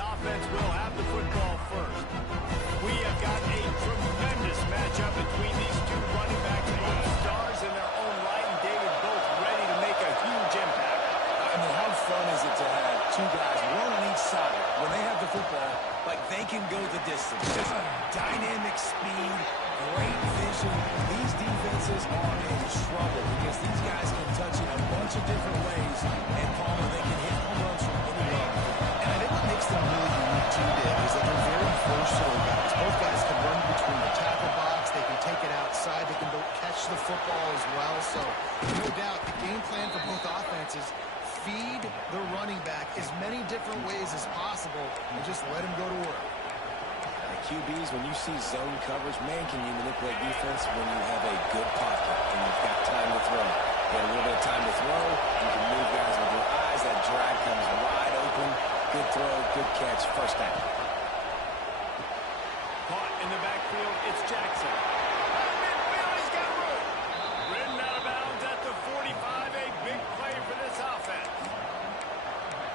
offense will have the football first. We have got a tremendous matchup between these two running backs, both stars in their own right, and David, both ready to make a huge impact. I mean, how fun is it to have two guys, one on each side, when they have the football, like they can go the distance. Just dynamic speed, great vision. These defenses are in trouble because these guys can touch it a bunch of different ways, and Palmer, they can hit home runs from anywhere. And I think what makes them really unique too, Dave, is that they're very versatile guys. Both guys can run between the tackle box, they can take it outside, they can catch the football as well. So, no doubt, the game plan for both offenses, feed the running back as many different ways as possible and just let him go to work. QBs, when you see zone coverage, man, can you manipulate defense when you have a good pocket and you've got time to throw. You got a little bit of time to throw, you can move guys with your eyes, that drag comes wide open. Good throw, good catch, first down. Caught in the backfield, it's Jackson. Midfield, he's got room. Ridden out of bounds at the 45, a big play for this offense.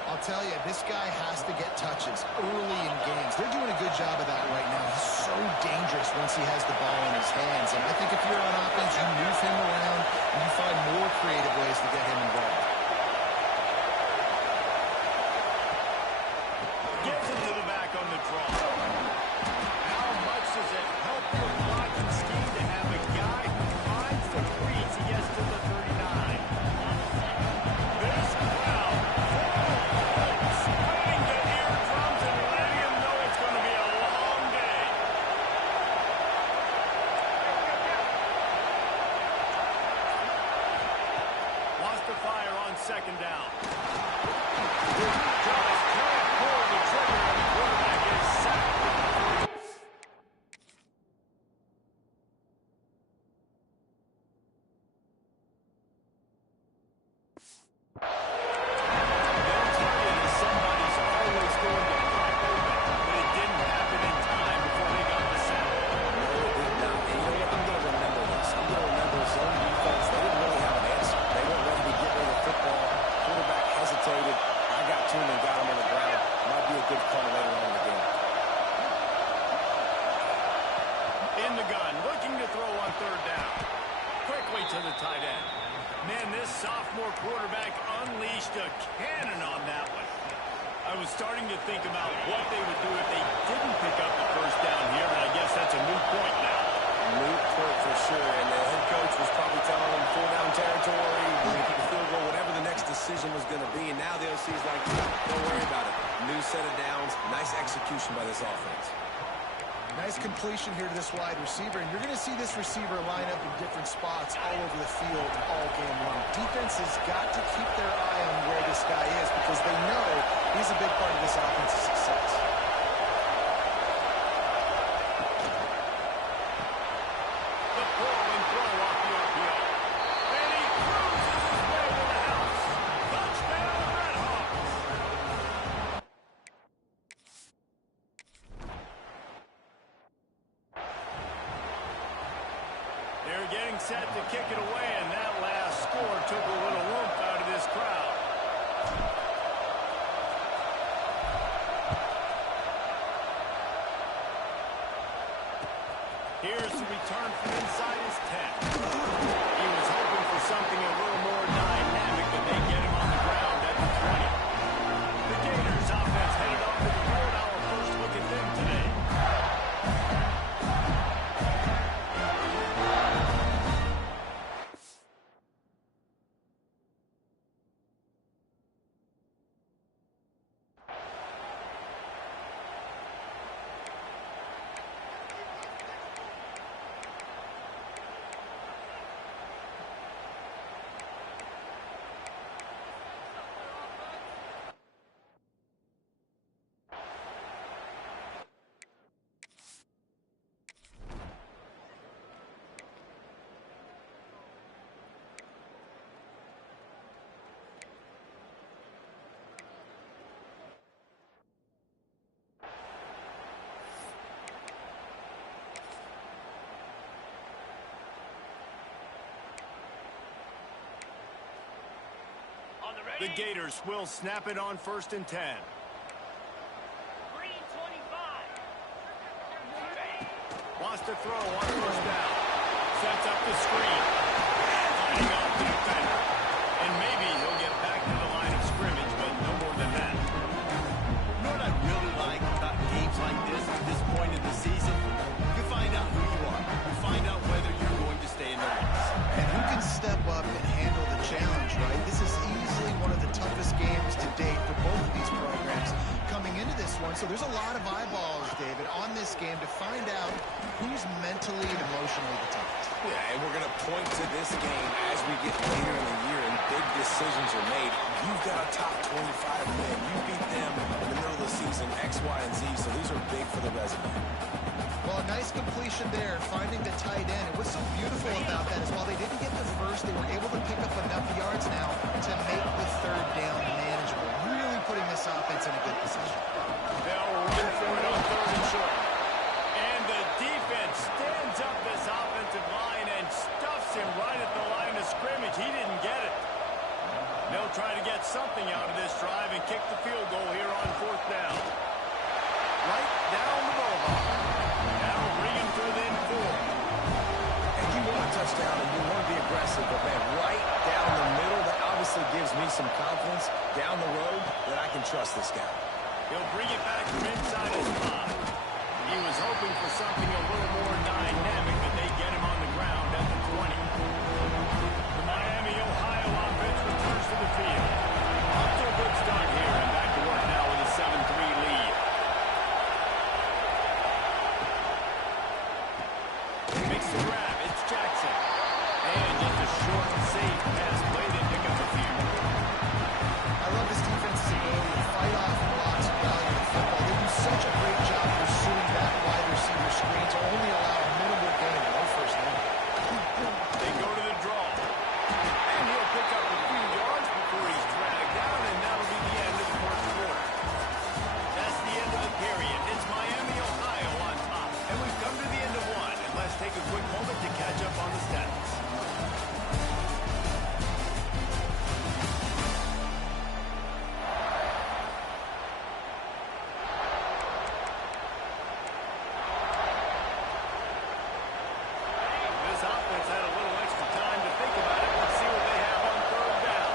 I'll tell you, this guy has to get touches early in games. They're doing a good job of that right now. He's so dangerous once he has the ball in his hands. And I think if you're on offense, you move him around and you find more creative ways to get him involved. Gets it to the back on the draw. How much does it help your blocking scheme to have a guy who finds the crease? He gets to the 39. This crowd pounding the eardrums and letting him know it's going to be a long day. Lost the fire on second down. Just can't pull the trigger, and the quarterback is sacked. They'll tell you that somebody's always going to crack open, but it didn't happen in time before they got the sack. No, it did not. And you know what? I'm going to remember this. I'm going to remember zone defense. They didn't really have an answer. They weren't ready to get rid of the football. Quarterback hesitated. I got to him and got him on the ground. Might be a good call later on in the game. In the gun, looking to throw on third down. Quickly to the tight end. Man, this sophomore quarterback unleashed a cannon on that one. I was starting to think about what they would do if they didn't pick up the first down here, but I guess that's a moot point now. Moot point for sure, and the head coach was probably telling them full down territory, kick a field goal, whatever the next decision was going to be, and now the OC's like, don't worry about it. New set of downs, nice execution by this offense. Nice completion here to this wide receiver, and you're going to see this receiver line up in different spots all over the field all game long. Defense has got to keep their eye on where this guy is because they know he's a big part of this offense's success. The pull and throw off the RPO. And he cruises his way to the house. Touchdown, Redhawks. They're getting set to kick it away, and that last score took a little oomph out of this crowd. Here's the return from inside his 10. He was hoping for something a little more dynamic, but they get him on the ground at the 20. The Gators offense headed off to the field. Our first look at them today. The Gators will snap it on 1st and 10. to throw on first down. Sets up the screen. Fighting off the defender. And maybe he'll get back to the line of scrimmage, but no more than that. You know what I really like about games like this at this point in the season? You find out who you are. You find out whether you're going to stay in the race. And who can step up and handle the challenge, right? This is easily one of the toughest games to date for both of these programs coming into this one. So there's a lot of eyeballs, David, on this game to find out who's mentally and emotionally the toughest. Yeah, and we're going to point to this game as we get later in the year and big decisions are made. You've got a top 25 win. You beat them in the middle of the season, X, Y, and Z, so these are big for the resume. Well, a nice completion there, finding the tight end. And what's so beautiful about that is while they didn't get the first, they were able to pick up enough yards now to make the third down manageable. Really putting this offense in a good position. They'll run for it on third and short. And the defense stands up this offensive line and stuffs him right at the line of scrimmage. He didn't get it. They'll try to get something out of this drive and kick the field goal here on fourth down. Right down the boulevard. Now bringing through the end four. And you want a touchdown and you want to be aggressive, but man, right down the middle, that obviously gives me some confidence down the road that I can trust this guy. He'll bring it back from inside his 5. He was hoping for something a little more dynamic, but they get him on the ground at the 20. The Miami, Ohio offense returns to the field. Off to a good start here and back to work now with a 7-3 lead. Makes the grab. It's Jackson. And just a short and safe pass play. They pick up a few. I love this defense's ability to fight off blocks and rally the football. They do such a great job pursuing that wide receiver screen to only allow a minimal gain and no first down. They go to the draw. And he'll pick up a few yards before he's dragged down, and that'll be the end of the first quarter. That's the end of the period. It's Miami, Ohio on top. And we've come to the end of one. And let's take a quick moment to catch up on the stats. This offense had a little extra time to think about it. Let's see what they have on third down.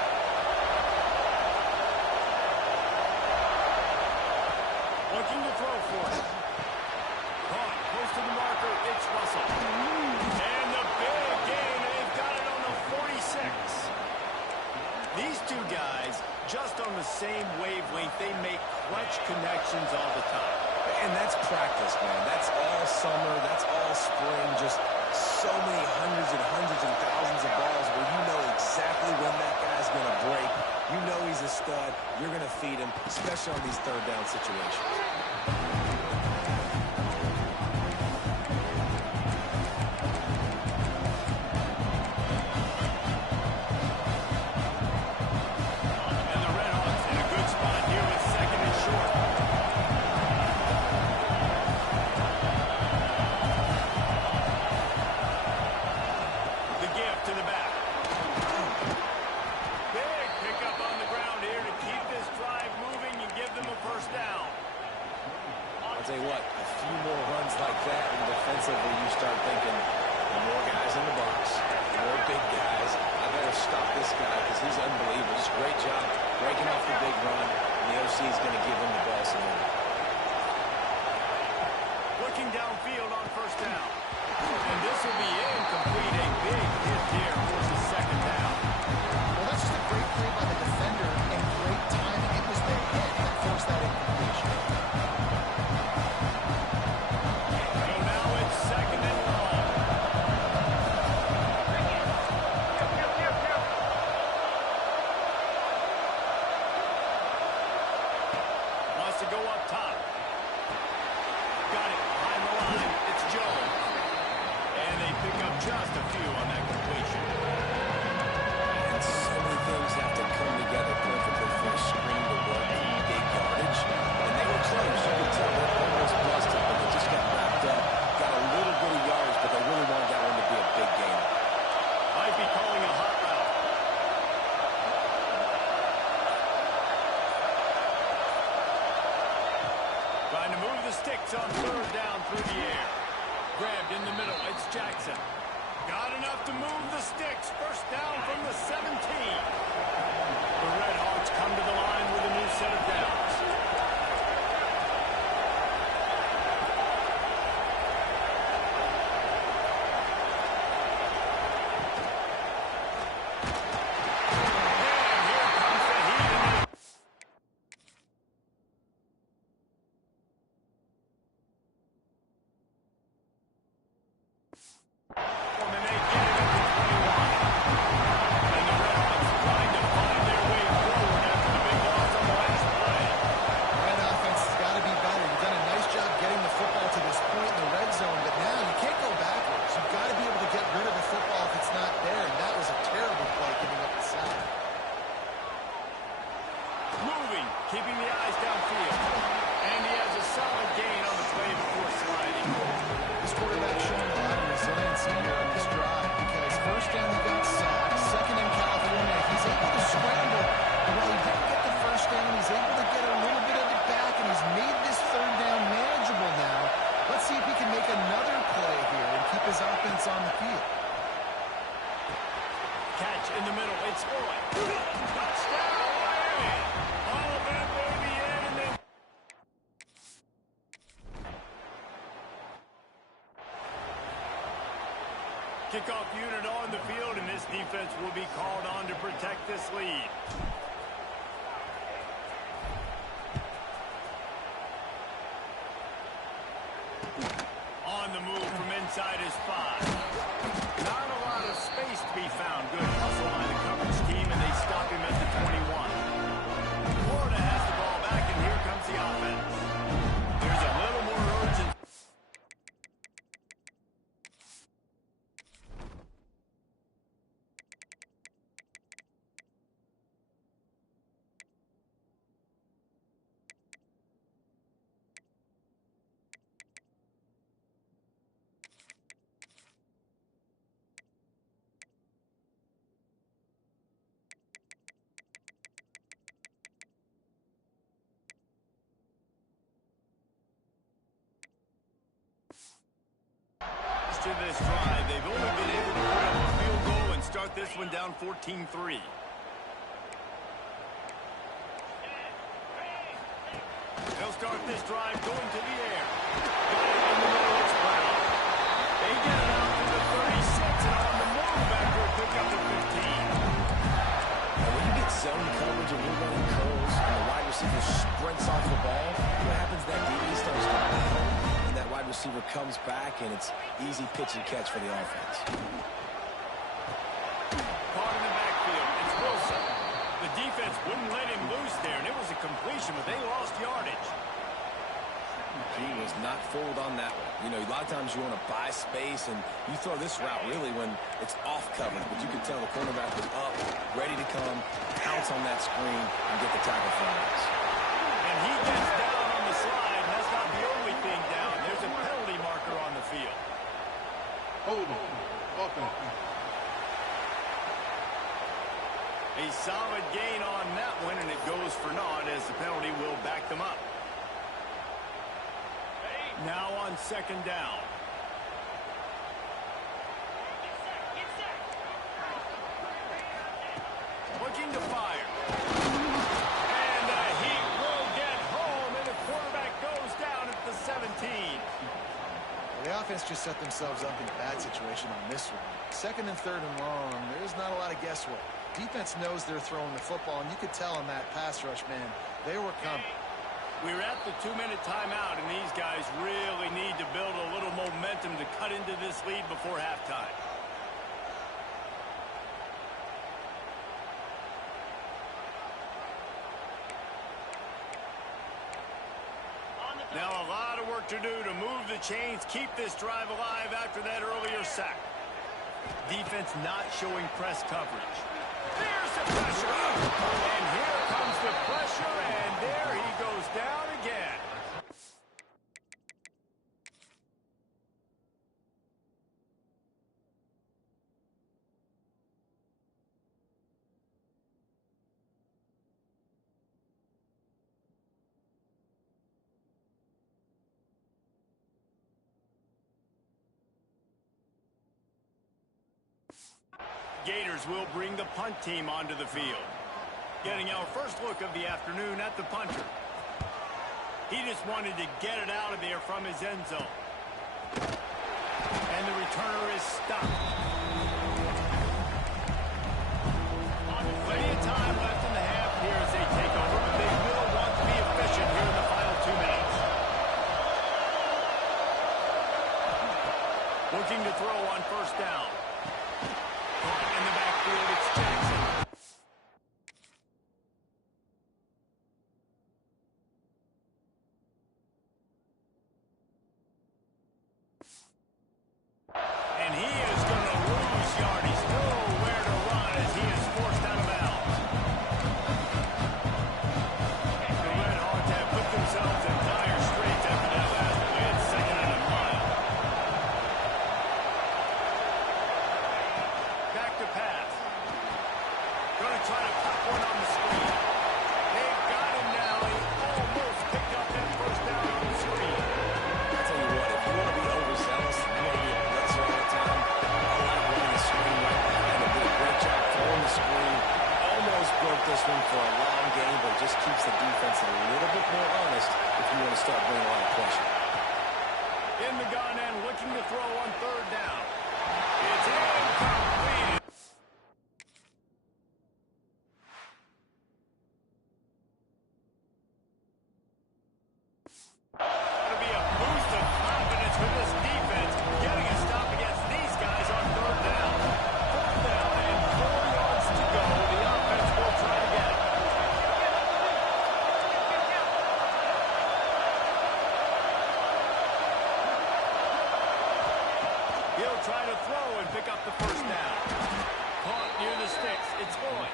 Looking to throw for it. Caught close to the marker. It's Russell. And the big gain. They've got it on the 46. These two guys, just on the same wavelength, they make clutch connections all the time. And that's practice, man. That's all summer. That's all spring. Just so many hundreds and thousands of balls where you know exactly when that guy's going to break. You know he's a stud. You're going to feed him, especially on these third down situations. And the Redhawks in a good spot here with second and short. The give to the back. Big pickup on the ground here to keep this drive moving and give them a first down. I'll tell you what, a few more runs like that, and defensively you start thinking, the more guys in the box, more big guys. I better stop this guy because he's unbelievable. Just great job breaking off the big run. And the OC is going to give him the ball some more. Looking downfield on first down. And this will be incomplete. A big hit here forces second down. Well, that's just a great play by the defender and great timing. It was the hit that forced that incompletion. So now it's second and long. Wants to go up top. Got it behind the line. It's Jones. And they pick up just a few on that completion. And so many things have to come together perfectly for a screen to work. Big yardage. And they were close. You could tell they almost busted, but they just got wrapped up. Got a little bit of yards, but they really wanted that one to be a big game. Might be calling a hot route. Trying to move the sticks on third down through the air. grabbed in the middle. It's Jackson. Got enough to move the sticks. First down from the 17. The Red Hawks come to the line with a new set of downs. Keeping the eyes downfield. And he has a solid gain on the play before sliding. This quarterback showing a lot of resiliency here on this drive because first down he got sacked, second in California, he's able to scramble. And while he didn't get the first down, he's able to get a little bit of it back, and he's made this third down manageable now. Let's see if he can make another play here and keep his offense on the field. Catch in the middle. It's Floyd. Touchdown, Miami. All of that baby in, and then kickoff unit on the field, and this defense will be called on to protect this lead. On the move from inside his 5. Not a lot of space to be found. Good hustle by the coverage team, and they stop him at the 21. Florida has the ball back, and here comes the offense. There's a little more urgency. To this drive, they've only been able to put up a field goal and start this one down 14-3. They'll start this drive going to the air. Got it in the middle, it's Brown. They get it out to the 36, and on the move after a pick up to 15. And when you get zone coverage and you're running curls and the wide receiver sprints off the ball, what happens? That DB starts to home, and that wide receiver comes back, and it's easy pitch and catch for the offense. Caught in the backfield. It's Wilson. The defense wouldn't let him loose there, and it was a completion, but they lost yardage. He was not fooled on that one. You know, a lot of times you want to buy space, and you throw this route really when it's off coverage, but you can tell the cornerback was up, ready to come, pounce on that screen, and get the tackle for us. And he gets down on the slide, and that's not the only thing down. There's a penalty marker on the field. Hold on. Welcome. A solid gain on that one, and it goes for naught as the penalty will back them up. Now on second down. Looking to fire. And the heat will get home, and the quarterback goes down at the 17. The offense just set themselves up in a bad situation on this one. Second and third and long, there's not a lot of guesswork. Defense knows they're throwing the football, and you could tell on that pass rush, man, they were coming. We're at the 2-minute timeout, and these guys really need to build a little momentum to cut into this lead before halftime. Now a lot of work to do to move the chains, keep this drive alive after that earlier sack. Defense not showing press coverage. There's the pressure. And here comes the pressure, and there he goes down again. Gators will bring the punt team onto the field. Getting our first look of the afternoon at the punter. He just wanted to get it out of there from his end zone. And the returner is stopped. Plenty of time left in the half here as they take over, but they will want to be efficient here in the final 2 minutes. Looking to throw on first down. In the backfield, it's Jackson. And he is going to lose yardage. Nowhere to run as he is forced out of bounds. The Red Hawks have put themselves in dire straits after that last play. It's 2nd and a mile. Back to pass. Going to try to pop one on the screen. They've got him now. He almost picked up that first down on the screen. I'll tell you what, if you want to be overzealous, you want to be a blitzer all the time, I like running the screen right behind him. Did a great job throwing the screen. Almost broke this one for a long game, but it just keeps the defense a little bit more honest if you want to start bringing a lot of pressure. In the gun and looking to throw on third down. It's incomplete. It'll be a boost of confidence for this defense, getting a stop against these guys on third down. Fourth down and 4 yards to go. The offense will try again. He'll try to throw and pick up the first down. Caught near the sticks. It's Boyd.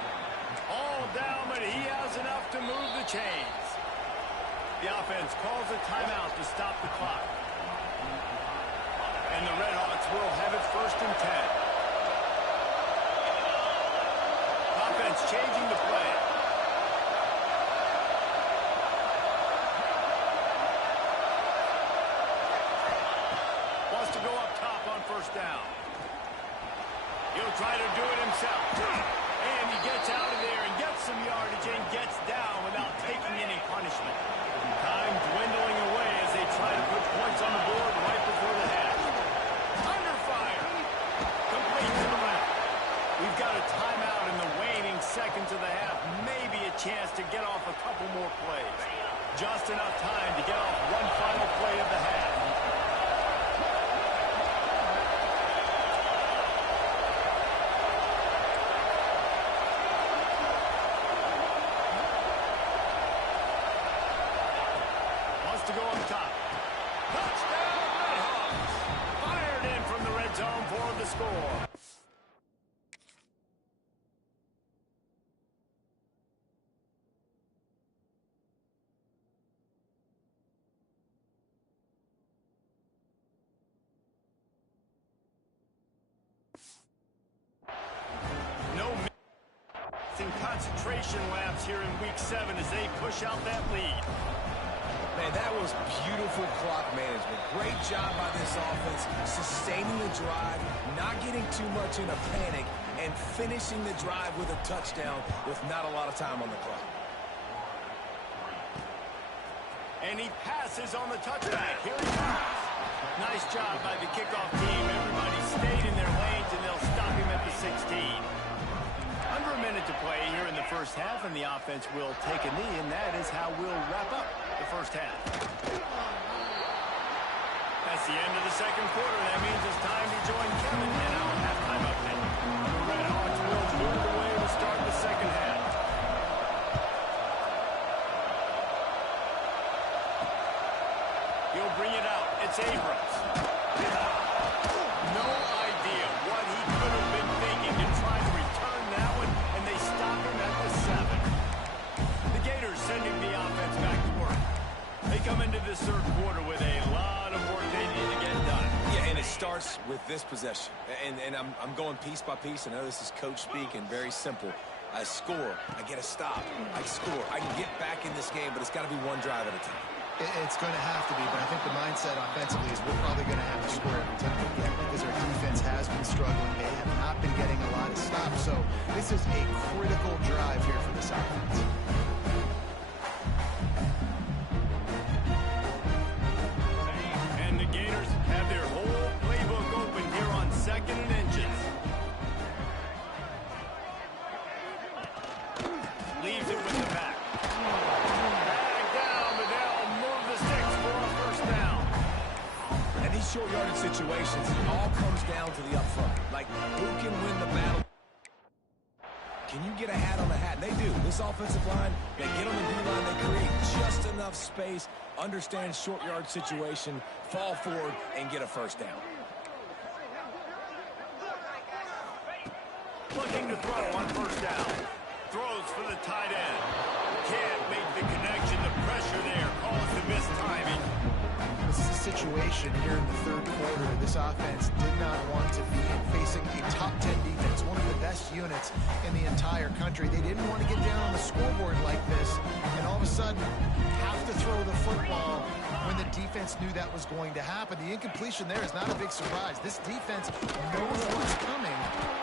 All down, but he has enough to move the chains. The offense calls a timeout to stop the clock. And the Red Hawks will have it 1st and 10. Offense changing the play. Wants to go up top on first down. He'll try to do it himself. And he gets out of there and gets some yardage and gets down without taking any punishment. Time dwindling away as they try to put points on the board right before the half. Under fire. Complete to the left. We've got a timeout in the waning seconds of the half. Maybe a chance to get off a couple more plays. Just enough time to get off one final play of the half. To go up top. Touchdown, Red Hawks. Fired in from the red zone for the score. No missing concentration laps here in week 7 as they push out that lead. Man, that was beautiful clock management. Great job by this offense, sustaining the drive, not getting too much in a panic, and finishing the drive with a touchdown with not a lot of time on the clock. And he passes on the touchback. Here he comes. Nice job by the kickoff team. Everybody stayed in their lanes, and they'll stop him at the 16. Under a minute to play here in the first half, and the offense will take a knee, and that is how we'll wrap up the first half. That's the end of the second quarter. That means it's time to join Kevin in our halftime update. The Red Hawks will move away to start the second half. He'll bring it out. It's Abrams. No idea what he could have been thinking to try to return that one, and they stop him at the 7. The Gators sending the offense back to work. They come into this third quarter with a lot of work they need to get done. Yeah, and it starts with this possession. And I'm going piece by piece. I know this is coach speak and very simple. I score. I get a stop. I score. I can get back in this game, but it's got to be one drive at a time. It's going to have to be, but I think the mindset offensively is we're probably going to have to score every time again because our defense has been struggling. They have not been getting a lot of stops. So this is a critical drive here for this offense. And the Gators have their whole playbook open here on 2nd and inches. Leaves it with the back. Back down, but they'll move the sticks for a first down. And these short yardage situations, it all comes down to the up front. Like, who can win the battle? Can you get a hat on the hat? They do. This offensive line, they get on the D-line, they create just enough space, understand short yard situation, fall forward, and get a first down. Looking to throw on first down. Throws for the tight end. Can't make the connection. The pressure there caused the missed timing. This is a situation here in the third quarter. This offense did not want to be facing a top 10 defense, one of the best units in the entire country. They didn't want to get down on the scoreboard like this and all of a sudden have to throw the football when the defense knew that was going to happen. The incompletion there is not a big surprise. This defense knows what's coming,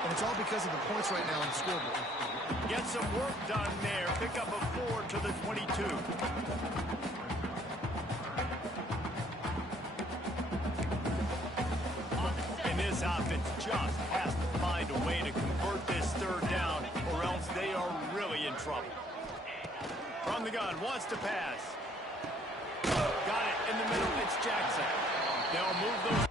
and it's all because of the points right now on the scoreboard. Get some work done there. Pick up a 4 to the 22. And this offense just has to find a way to convert this third down, or else they are really in trouble. From the gun, wants to pass. Got it in the middle. It's Jackson. They'll move those.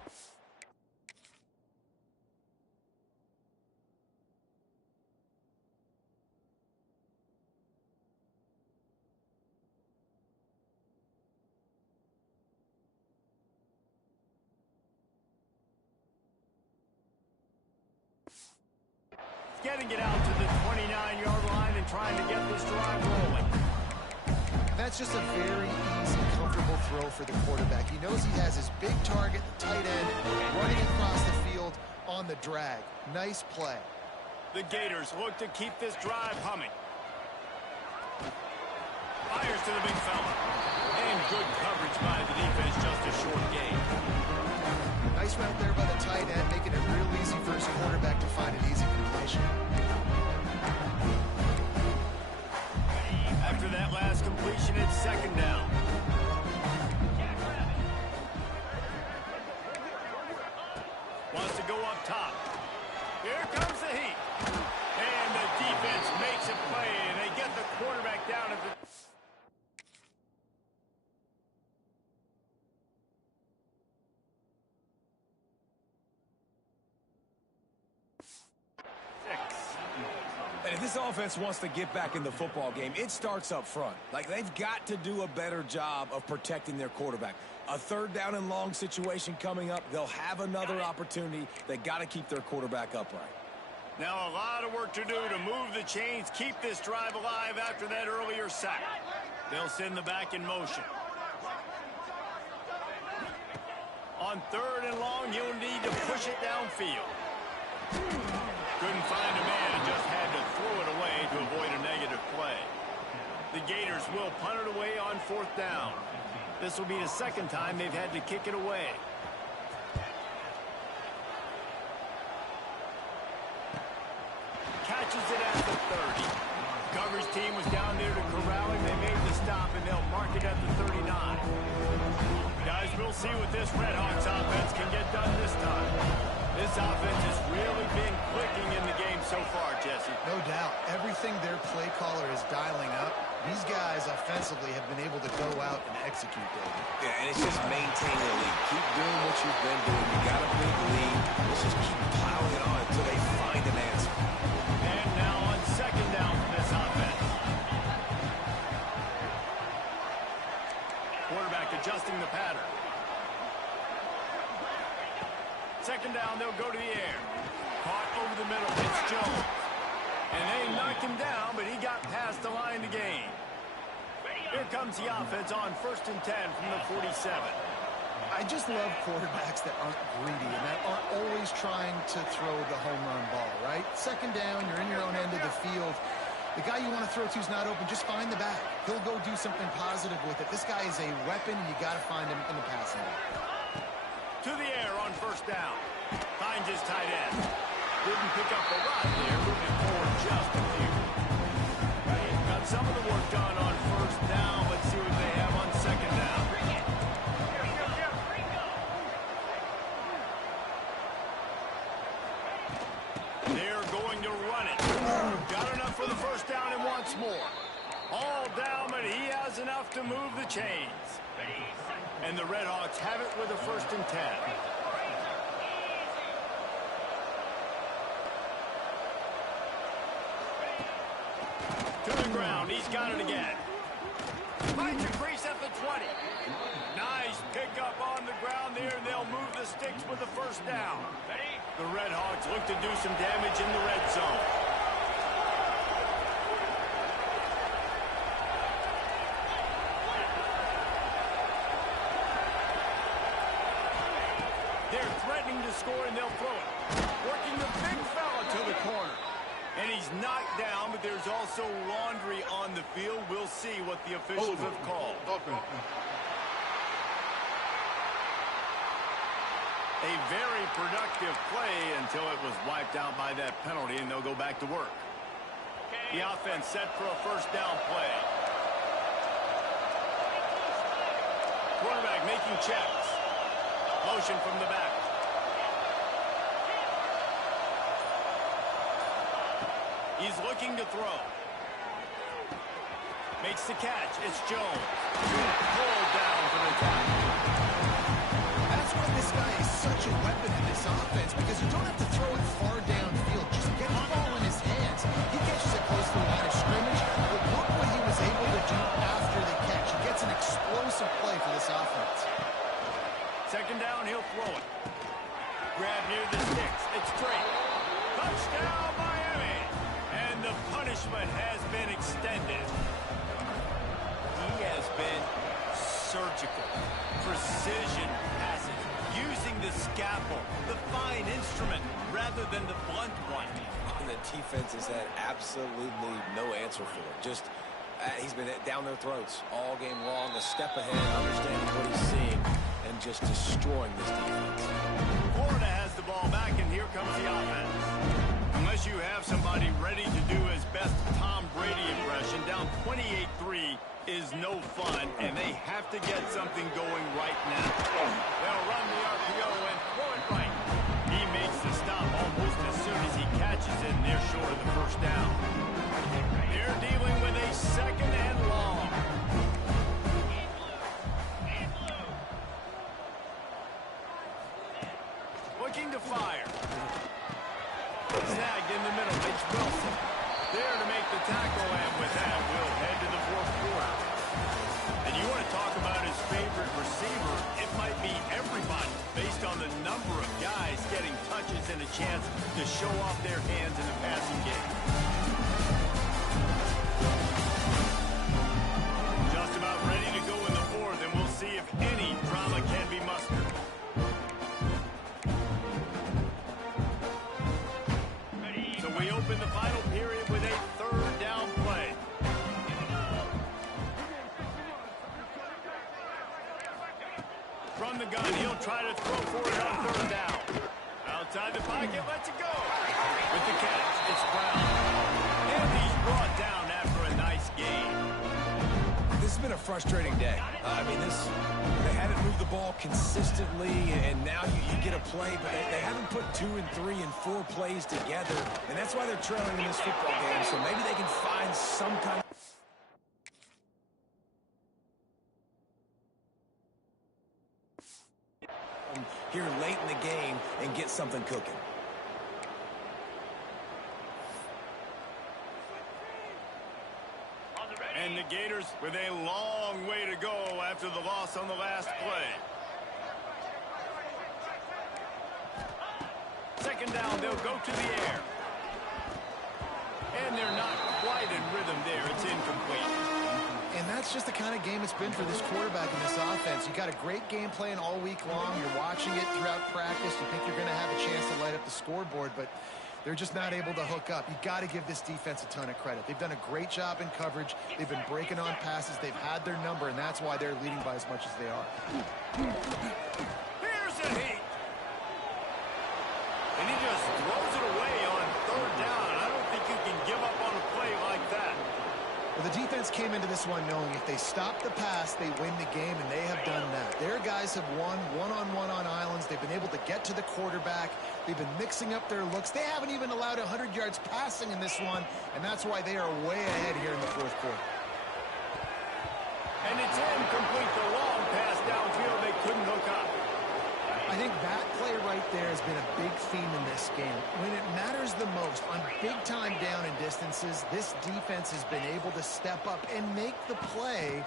Getting it out to the 29-yard line and trying to get this drive rolling. That's just a very easy, comfortable throw for the quarterback. He knows he has his big target, the tight end, running across the field on the drag. Nice play. The Gators look to keep this drive humming. Fires to the big fella. And good coverage by the defense, just a short gain. Nice route there by the tight end, making it real easy for his quarterback to find an easy completion. After that last completion, it's 2nd down. Wants to go up top. Here comes the heat. And the defense makes a play, and they get the quarterback down at the... And if this offense wants to get back in the football game, it starts up front. Like, they've got to do a better job of protecting their quarterback. A 3rd down and long situation coming up, they'll have another opportunity. They got to keep their quarterback upright. Now a lot of work to do to move the chains, keep this drive alive after that earlier sack. They'll send the back in motion. On 3rd and long, you'll need to push it downfield. Couldn't find a man and just had to throw it away to avoid a negative play. The Gators will punt it away on 4th down. This will be the 2nd time they've had to kick it away. Catches it at the 30. Coverage team was down there to corral him. They made the stop, and they'll mark it at the 39. Guys, we'll see what this Redhawks offense can get done this time. This offense has really been clicking in the game so far, Jesse. No doubt. Everything their play caller is dialing up, these guys offensively have been able to go out and execute, David. Yeah, and it's just maintaining the lead. Keep doing what you've been doing. You got a big lead. Let's just keep piling it on until they find an answer. And now on 2nd down for this offense. Quarterback adjusting the pattern. 2nd down, they'll go to the air. Caught over the middle. It's Jones. And they knock him down, but he got past the line to gain. Here comes the offense on 1st and 10 from the 47. I just love quarterbacks that aren't greedy and that aren't always trying to throw the home run ball, right? 2nd down, you're in your own end of the field. The guy you want to throw to is not open. Just find the back. He'll go do something positive with it. This guy is a weapon, and you got to find him in the passing game. To the air on 1st down. finds his tight end. Didn't pick up a lot there, moving forward just a few. Got some of the work done on first down. Let's see what they have on second down. They're going to run it. Got enough for the first down and wants more. All down, but he has enough to move the chains. And the Red Hawks have it with a 1st and 10. To the ground, he's got it again. Finds a crease at the 20. Nice pickup on the ground there, and they'll move the sticks with the first down. The Red Hawks look to do some damage in the red zone. They're threatening to score, and they'll throw it. Working the big fella to the corner. And he's knocked down, but there's also laundry on the field. We'll see what the officials have called. A very productive play until it was wiped out by that penalty, and they'll go back to work. The offense set for a first down play. Quarterback making checks. Motion from the back. He's looking to throw. Makes the catch. It's Jones. Pulled down for the tackle. That's why this guy is such a weapon in this offense, because you don't have to throw it far downfield. Just get the ball in his hands. He catches it close to the line of scrimmage, but look what he was able to do after the catch. He gets an explosive play for this offense. Second down, he'll throw it. Grab near the sticks. It's straight. Touchdown, Miami. And the punishment has been extended. He has been surgical. Precision passes. Using the scalpel, the fine instrument, rather than the blunt one. And the defense has had absolutely no answer for it. Just, he's been down their throats all game long, a step ahead, understanding what he's seeing, and just destroying this defense. Florida has the ball back, and here comes the offense. Unless you have somebody ready to do his best Tom Brady impression, down 28-3 is no fun, and they have to get something going right now. They'll run the RPO and throw it right. He makes the stop almost as soon as he catches it, and they're short of the first down. They're dealing with a second and long. Looking to fire. Snagged in the middle. It's Wilson. There to make the tackle, and with that, we'll head to the fourth quarter. And you want to talk about his favorite receiver, it might be everybody, based on the number of guys getting touches and a chance to show off their hands in the passing game. Just about ready to go in the fourth, and we'll see if any drama can be mustered. So we open the final period with a third down play. From the gun, he'll try to throw for it on third down. Outside the pocket, lets it go. With the catch, it's Brown. And he's brought down after a nice game. This has been a frustrating day. They haven't moved the ball consistently, and now you get a play, but they haven't put 2 and 3 and 4 plays together, and that's why they're trailing in this football game. So maybe they can find some kind of here late in the game and get something cooking. And the Gators with a long way to go after the loss on the last play. Second down, they'll go to the air. And they're not quite in rhythm there. It's incomplete. And that's just the kind of game it's been for this quarterback in this offense. You got a great game plan all week long. You're watching it throughout practice. You think you're going to have a chance to light up the scoreboard, but they're just not able to hook up. You got to give this defense a ton of credit. They've done a great job in coverage. They've been breaking on passes. They've had their number, and that's why they're leading by as much as they are. Here's a heat. And he just throws it away on third down. I don't think you can give up on a play like that. Well, the defense came into this one knowing if they stop the pass, they win the game, and they have done that. Their guys have won one-on-one on islands. They've been able to get to the quarterback. They've been mixing up their looks. They haven't even allowed 100 yards passing in this one, and that's why they are way ahead here in the fourth quarter. And it's incomplete. The long pass downfield. They couldn't hook up. I think that play right there has been a big theme in this game. When it matters the most, on big-time down and distances, this defense has been able to step up and make the play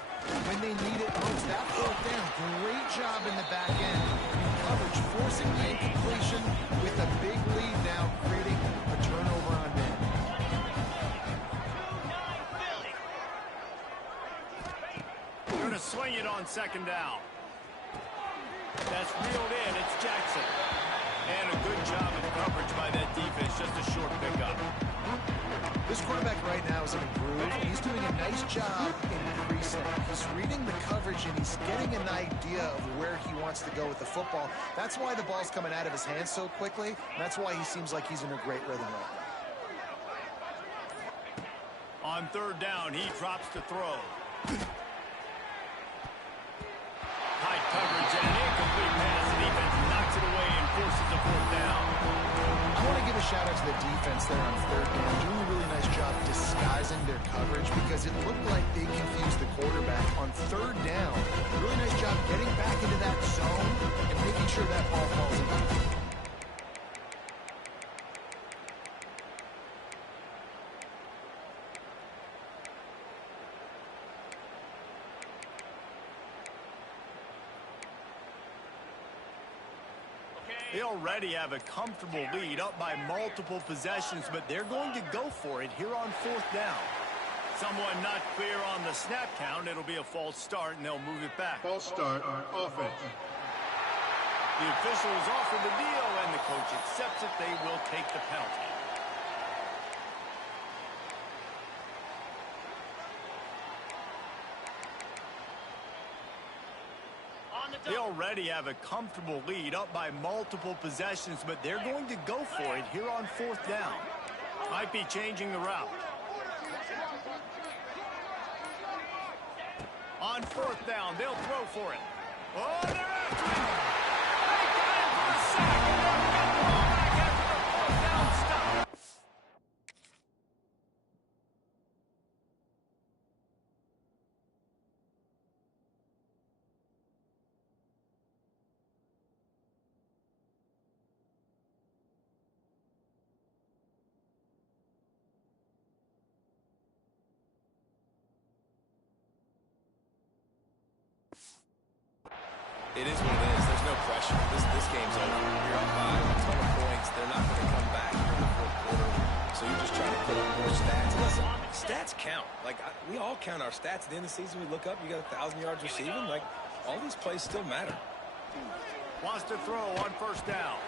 when they need it most. That fourth down, great job in the back end. In coverage, forcing the incompletion with a big lead now, creating a turnover on them. They're going to swing it on second down. That's reeled in. It's Jackson. And a good job of coverage by that defense. Just a short pickup. This quarterback right now is in a groove. He's doing a nice job in preset. He's reading the coverage, and he's getting an idea of where he wants to go with the football. That's why the ball's coming out of his hands so quickly. And that's why he seems like he's in a great rhythm right now. On third down, he drops to throw. High coverage and an incomplete pass. The defense knocks it away and forces a fourth down. I want to give a shout-out to the defense there on third down, doing a really nice job disguising their coverage because it looked like they confused the quarterback on third down. Really nice job getting back into that zone and making sure that ball falls in. They already have a comfortable lead up by multiple possessions, but they're going to go for it here on fourth down. Someone not clear on the snap count. It'll be a false start, and they'll move it back. False start on offense. The officials offer the deal, and the coach accepts it. They will take the penalty. They already have a comfortable lead up by multiple possessions, but they're going to go for it here on fourth down. Might be changing the route. On fourth down, they'll throw for it. Oh, they're after him. They got him for a sack, and they'll get the ball back after the fourth down stop. It is what it is. There's no pressure. This game's over. You're up by a ton of points. They're not going to come back here in the fourth quarter. So you're just trying to put up more stats. Listen, stats count. Like, we all count our stats. At the end of the season, we look up, you got 1,000 yards receiving. Like, all these plays still matter. Wants to throw on first down.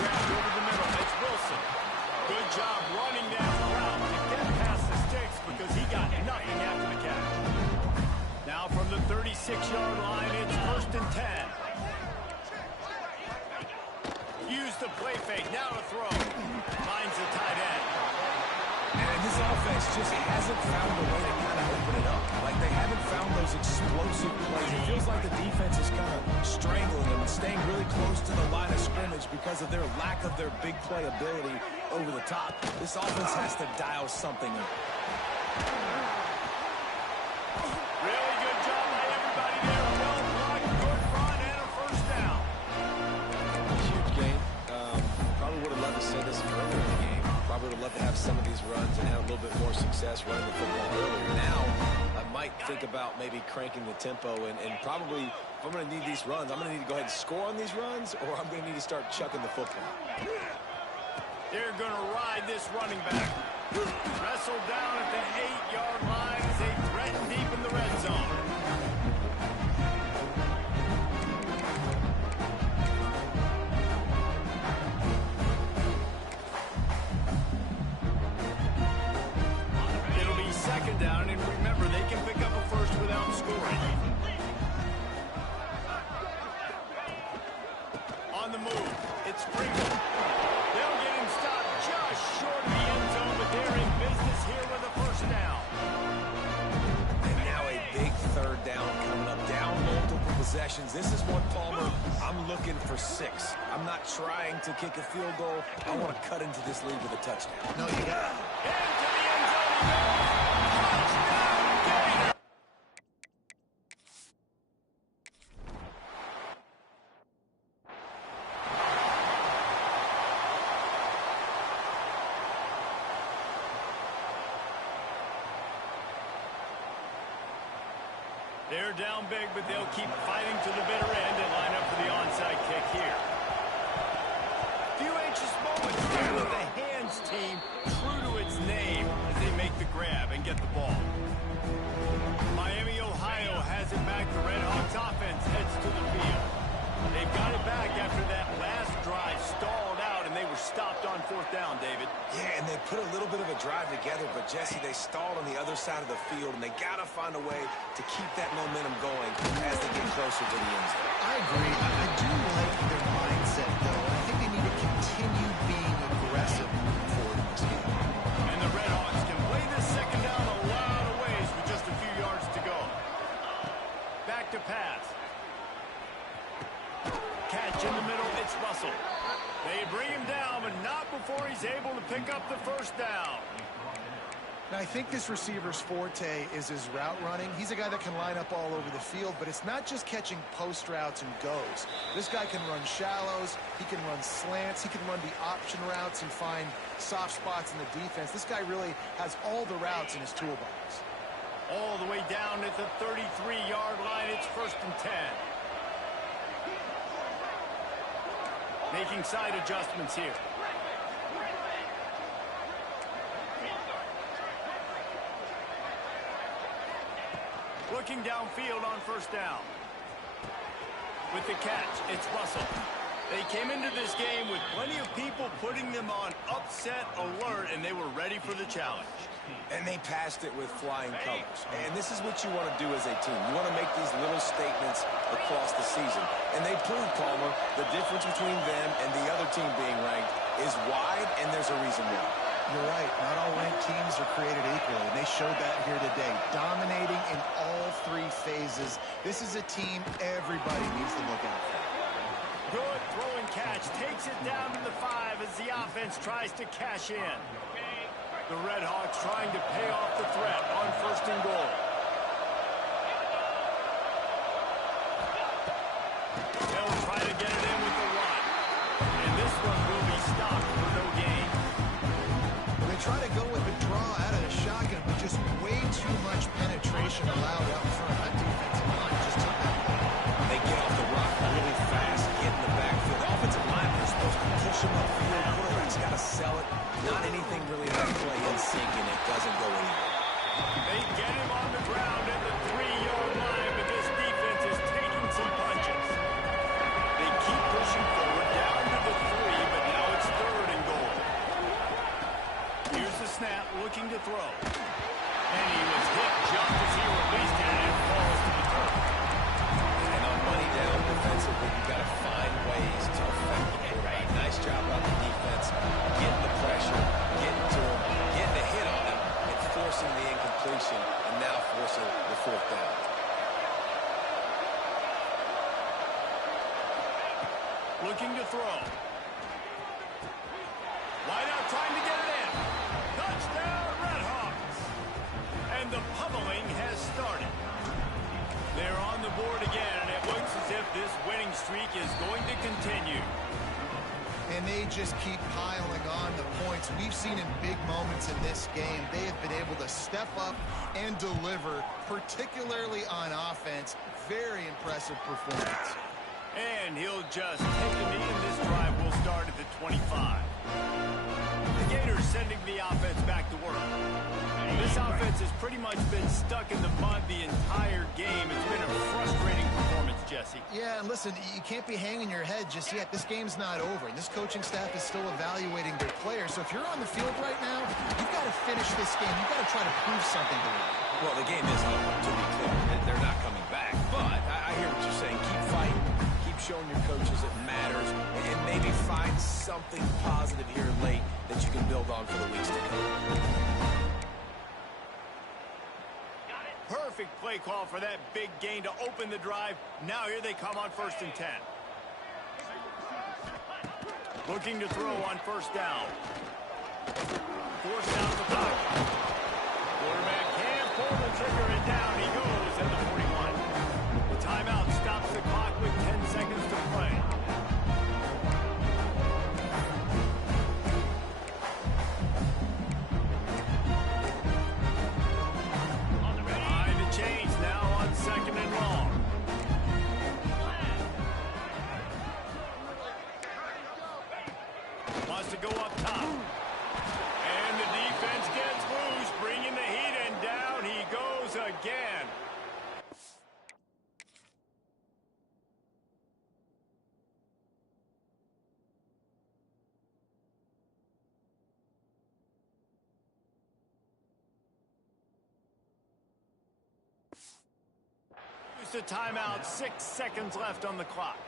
Grabbed over the middle. It's Wilson. Good job running that route to get past the sticks because he got nothing after the catch. Now from the 36-yard line, it's first and 10. Use the play fake. Now to throw. Finds the tight end. And this offense just hasn't found a way to kind of open it up. Like, they haven't found those explosive plays. It feels like the defense is kind of strangling them and staying really close to the line of scrimmage because of their lack of their big play ability over the top. This offense has to dial something up. Really good job by everybody there. Well blocked, good run, and a first down. Huge game. Probably would have loved to see this earlier in the game. Probably would have loved to have some of these runs and have a little bit more success running the football earlier. Now, I might think about maybe cranking the tempo and probably, if I'm going to need these runs, I'm going to need to go ahead and score on these runs, or I'm going to need to start chucking the football. They're going to ride this running back. Wrestled down at the 8-yard line as they threaten deep in the red zone. It'll be second down, and remember, they can pick up a first without scoring. On the move, it's Pringle. this is what, Palmer, I'm looking for 6. I'm not trying to kick a field goal. I want to cut into this lead with a touchdown. No, you got it. Into the end zone he goes. Touchdown, Gator. They're down big, but they'll keep fighting to the bitter end and line up for the onside kick here. Few anxious moments there with the hands team true to its name as they make the grab and get the ball. Miami, Ohio has it back. The Red Hawks offense heads to the field. They've got it back after that last drive stalled out, and they were stopped on 4th down, David. Yeah, and they put a little bit of a drive together, but, Jesse, they stalled on the other side of the field, and they got to find a way to keep that momentum going as they get closer to the end zone. I agree. I do like their mindset, though. I think they need to continue being aggressive moving forward in this game. And the Red Hawks can play this second down a lot of ways with just a few yards to go. Back to pass. Catch in the middle, it's Russell. They bring him down, but not before he's able to pick up the first down. Now, I think this receiver's forte is his route running. He's a guy that can line up all over the field, but it's not just catching post routes and goes. This guy can run shallows, he can run slants, he can run the option routes and find soft spots in the defense. This guy really has all the routes in his toolbox. All the way down at the 33-yard line, it's 1st and 10. Making side adjustments here. Looking downfield on 1st down. With the catch, it's Russell. They came into this game with plenty of people putting them on upset alert, and they were ready for the challenge. And they passed it with flying colors. And this is what you want to do as a team. You want to make these little statements across the season. And they proved, Palmer, the difference between them and the other team being ranked is wide, and there's a reason why. You're right. Not all ranked teams are created equally, and they showed that here today. Dominating in all 3 phases. This is a team everybody needs to look out for. Good throw and catch. Takes it down to the 5 as the offense tries to cash in. The Red Hawks trying to pay off the threat on 1st and goal. They'll try to get it in with the run. And this one will be stopped for no gain. They try to go with the draw out of the shotgun, but just way too much penetration allowed up front. That defensive line just took that away. They get off the rock really fast, get in the backfield. The offensive linemen are supposed to push them upfield. Quarterback's got to sell it. Not anything really to play in sync, and it doesn't go anywhere. They get him on the ground at the 3-yard line, but this defense is taking some punches. They keep pushing forward down to the 3, but now it's 3rd and goal. Here's the snap, looking to throw. And he was hit just as he released it, and it falls to the turf. And on money down defensively, you've got to find ways to affect the quarterback. Nice job on the defense, getting the pressure, getting to him, getting a hit on him, and forcing the incompletion, and now forcing the 4th down. Looking to throw. Wide out, trying to get it in. Touchdown, Red Hawks. And the pummeling has started. They're on the board again, and it looks as if this winning streak is going to continue. And they just keep piling on the points. We've seen in big moments in this game, they have been able to step up and deliver, particularly on offense. Very impressive performance. And he'll just take a knee, and this drive will start at the 25. The Gators sending the offense back to work. This offense has pretty much been stuck in the mud the entire game. It's been a frustrating performance, Jesse. Yeah, and listen, you can't be hanging your head just yet. This game's not over, and this coaching staff is still evaluating their players. So if you're on the field right now, you've got to finish this game. You've got to try to prove something to them. Well, the game is over, to be clear. They're not coming back. But I hear what you're saying. Keep fighting. Keep showing your coaches it matters. And maybe find something positive here late that you can build on for the weeks to come. Perfect play call for that big gain to open the drive. Now here they come on 1st and 10. Looking to throw on 1st down. Forced out of the pocket. Quarterback can pull the trigger and down he goes at the 41. The timeout stops the clock with 10 seconds to play. Behind the chains now on 2nd and long. Wants to go up top. And the defense gets loose, bringing the heat, and down he goes again. Use a timeout, 6 seconds left on the clock.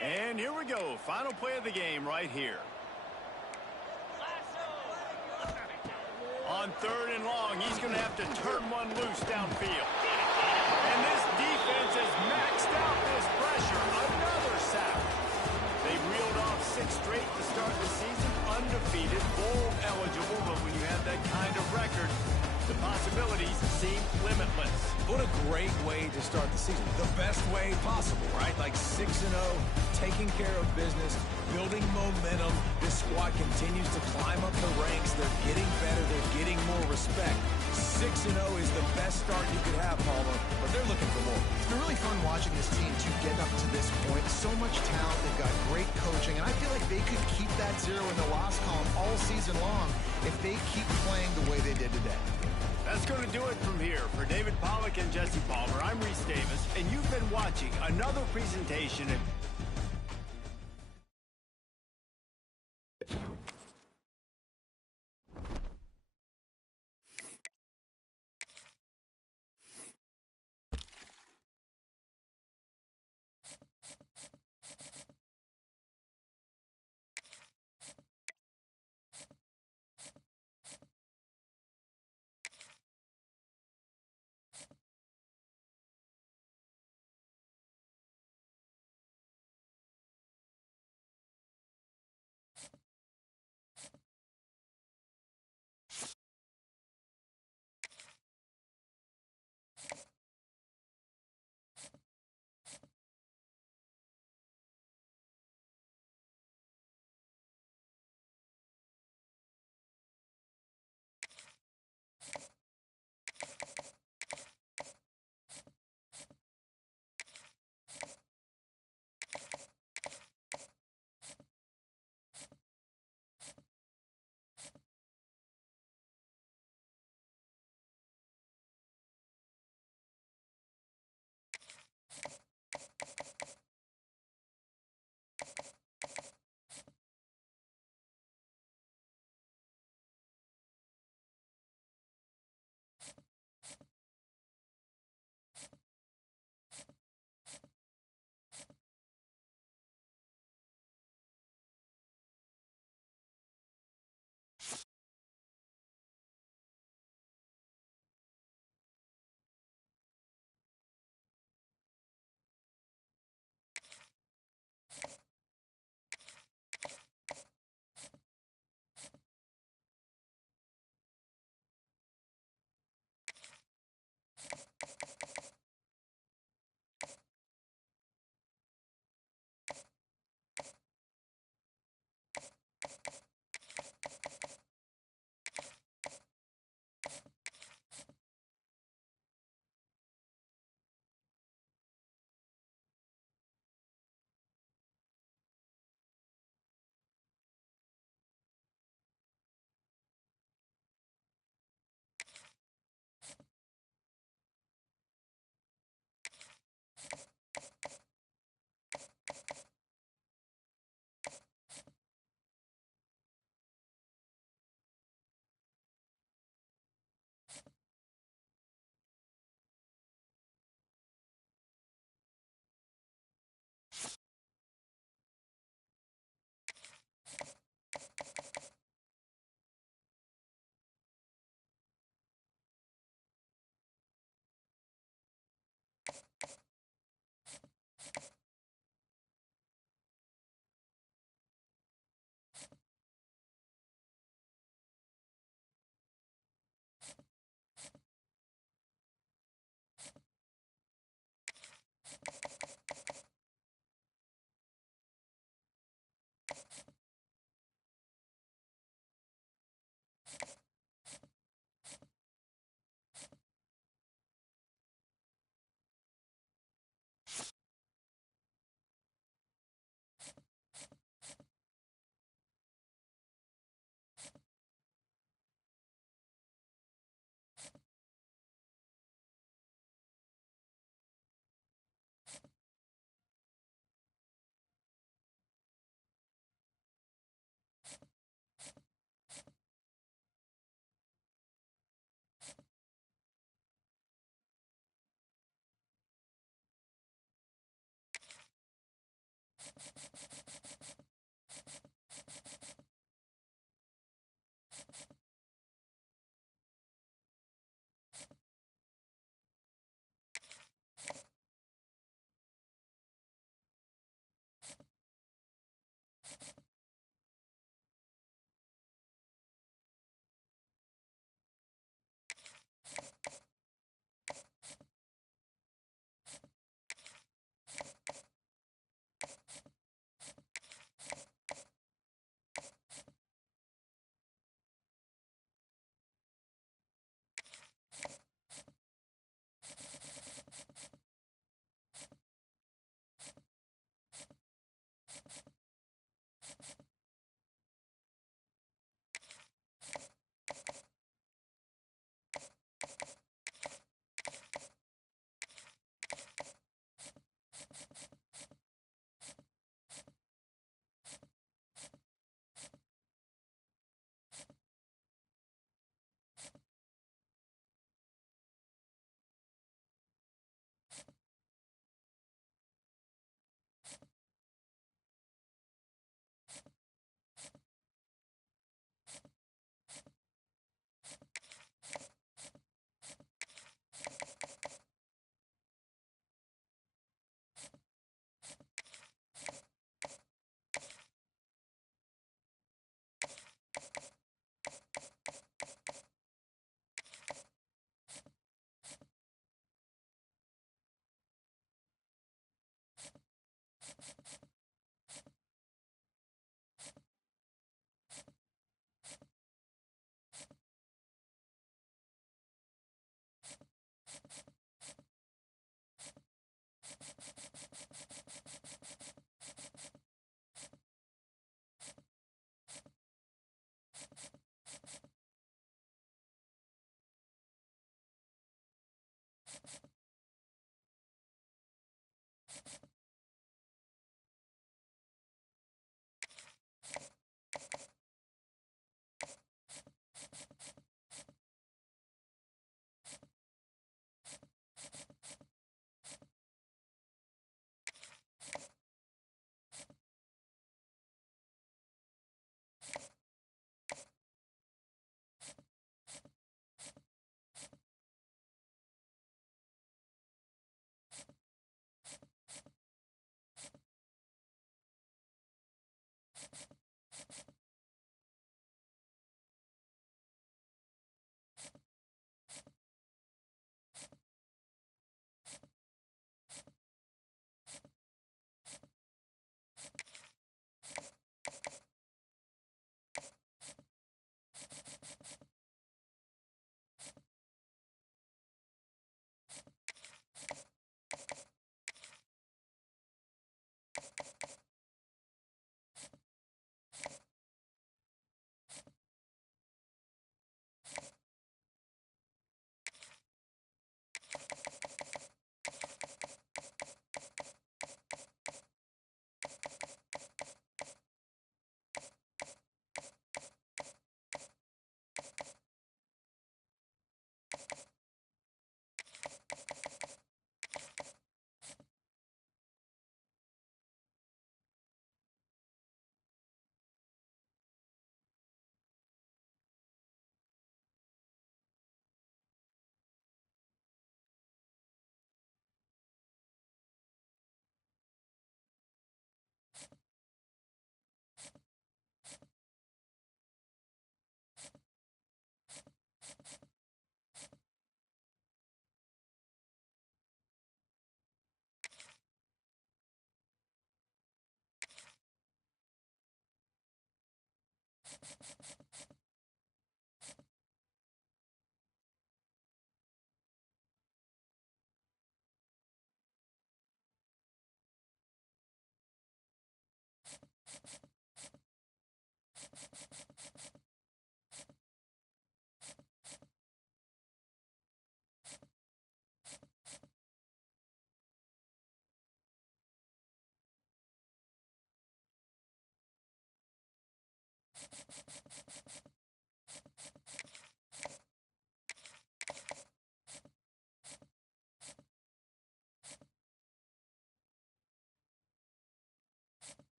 And here we go, final play of the game right here. On 3rd and long, he's going to have to turn one loose downfield. And this defense has maxed out this pressure. Another sack. They reeled off 6 straight to start the season, undefeated, bowl eligible, but when you have that kind of record, the possibilities seem limitless. What a great way to start the season. The best way possible, right? Like 6-0, taking care of business, building momentum. This squad continues to climb up the ranks. They're getting better. They're getting more respect. 6-0 is the best start you could have, Palmer, but they're looking for more. It's been really fun watching this team to get up to this point. So much talent. They've got great coaching, and I feel like they could keep that 0 in the loss column all season long if they keep playing the way they did today. That's going to do it from here. For David Pollack and Jesse Palmer, I'm Reese Davis, and you've been watching another presentation